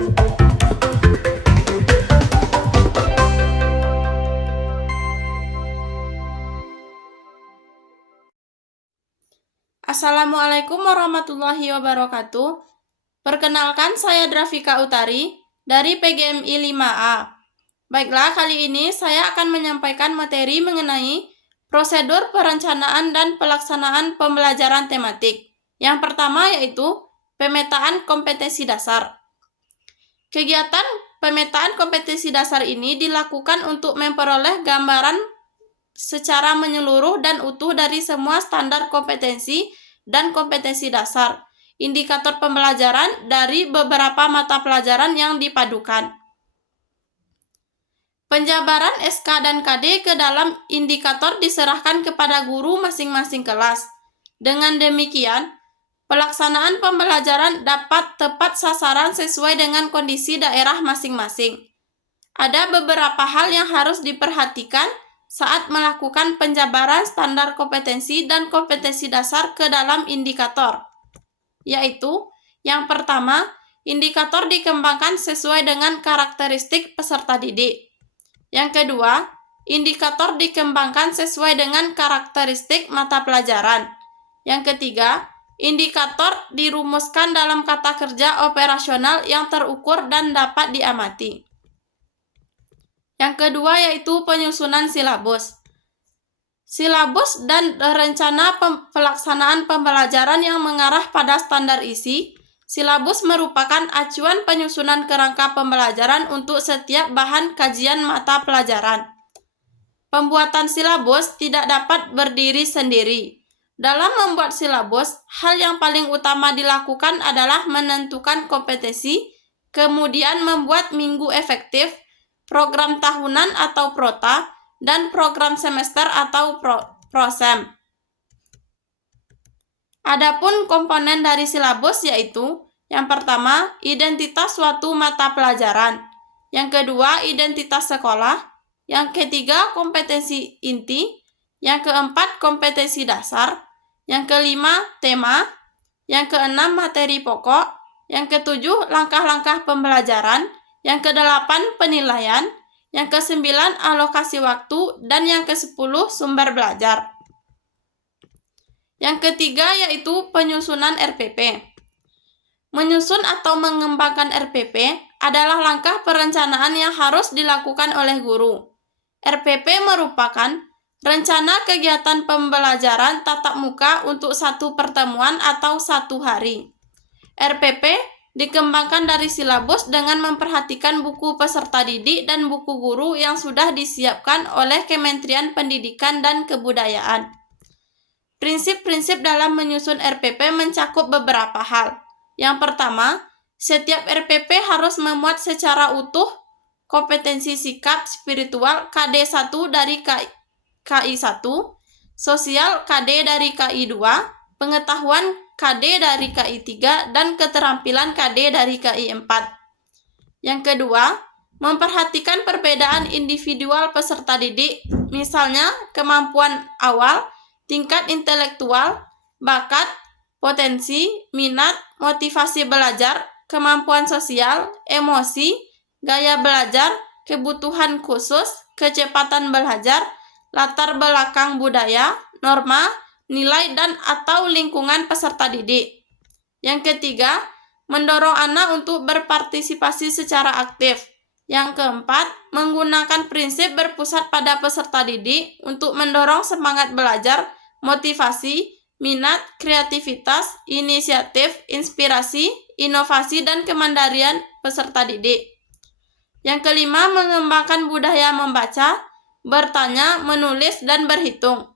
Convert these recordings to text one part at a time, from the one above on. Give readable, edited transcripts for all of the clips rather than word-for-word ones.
Assalamualaikum warahmatullahi wabarakatuh. Perkenalkan, saya Drafika Utari dari PGMI 5A. Baiklah, kali ini saya akan menyampaikan materi mengenai prosedur perencanaan dan pelaksanaan pembelajaran tematik. Yang pertama yaitu pemetaan kompetensi dasar. Kegiatan pemetaan kompetensi dasar ini dilakukan untuk memperoleh gambaran secara menyeluruh dan utuh dari semua standar kompetensi dan kompetensi dasar, indikator pembelajaran dari beberapa mata pelajaran yang dipadukan. Penjabaran SK dan KD ke dalam indikator diserahkan kepada guru masing-masing kelas. Dengan demikian, pelaksanaan pembelajaran dapat tepat sasaran sesuai dengan kondisi daerah masing-masing. Ada beberapa hal yang harus diperhatikan saat melakukan penjabaran standar kompetensi dan kompetensi dasar ke dalam indikator, yaitu yang pertama, indikator dikembangkan sesuai dengan karakteristik peserta didik. Yang kedua, indikator dikembangkan sesuai dengan karakteristik mata pelajaran. Yang ketiga, indikator dirumuskan dalam kata kerja operasional yang terukur dan dapat diamati. Yang kedua yaitu penyusunan silabus. Silabus dan rencana pelaksanaan pembelajaran yang mengarah pada standar isi. Silabus merupakan acuan penyusunan kerangka pembelajaran untuk setiap bahan kajian mata pelajaran. Pembuatan silabus tidak dapat berdiri sendiri. Dalam membuat silabus, hal yang paling utama dilakukan adalah menentukan kompetensi, kemudian membuat minggu efektif, program tahunan atau prota, dan program semester atau prosem. Adapun komponen dari silabus yaitu yang pertama, identitas suatu mata pelajaran. Yang kedua, identitas sekolah. Yang ketiga, kompetensi inti. Yang keempat, kompetensi dasar. Yang kelima, tema. Yang keenam, materi pokok. Yang ketujuh, langkah-langkah pembelajaran. Yang kedelapan, penilaian. Yang kesembilan, alokasi waktu. Dan yang kesepuluh, sumber belajar. Yang ketiga yaitu penyusunan RPP. Menyusun atau mengembangkan RPP adalah langkah perencanaan yang harus dilakukan oleh guru. RPP merupakan rencana kegiatan pembelajaran tatap muka untuk satu pertemuan atau satu hari. RPP dikembangkan dari silabus dengan memperhatikan buku peserta didik dan buku guru yang sudah disiapkan oleh Kementerian Pendidikan dan Kebudayaan. Prinsip-prinsip dalam menyusun RPP mencakup beberapa hal. Yang pertama, setiap RPP harus memuat secara utuh kompetensi sikap spiritual KD1 dari KI1, sosial KD dari KI2, pengetahuan KD dari KI3, dan keterampilan KD dari KI4. Yang kedua, memperhatikan perbedaan individual peserta didik, misalnya kemampuan awal, tingkat intelektual, bakat, potensi, minat, motivasi belajar, kemampuan sosial, emosi, gaya belajar, kebutuhan khusus, kecepatan belajar, latar belakang budaya, norma, nilai dan atau lingkungan peserta didik. Yang ketiga, mendorong anak untuk berpartisipasi secara aktif. Yang keempat, menggunakan prinsip berpusat pada peserta didik untuk mendorong semangat belajar, motivasi, minat, kreativitas, inisiatif, inspirasi, inovasi, dan kemandirian peserta didik. Yang kelima, mengembangkan budaya membaca, bertanya, menulis, dan berhitung.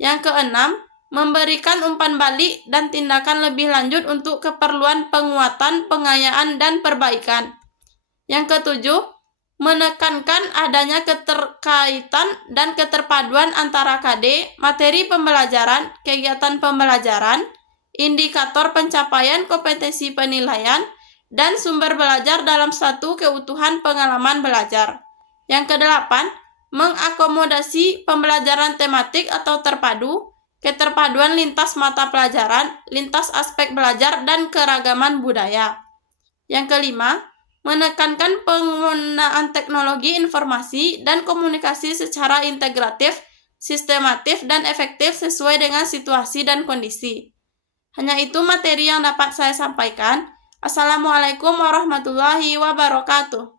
Yang keenam, memberikan umpan balik dan tindakan lebih lanjut untuk keperluan penguatan, pengayaan, dan perbaikan. Yang ketujuh, menekankan adanya keterkaitan dan keterpaduan antara KD, materi pembelajaran, kegiatan pembelajaran, indikator pencapaian kompetensi penilaian, dan sumber belajar dalam satu keutuhan pengalaman belajar. Yang kedelapan, mengakomodasi pembelajaran tematik atau terpadu, keterpaduan lintas mata pelajaran, lintas aspek belajar, dan keragaman budaya. Yang kelima, menekankan penggunaan teknologi informasi dan komunikasi secara integratif, sistematif, dan efektif sesuai dengan situasi dan kondisi. Hanya itu materi yang dapat saya sampaikan. Assalamualaikum warahmatullahi wabarakatuh.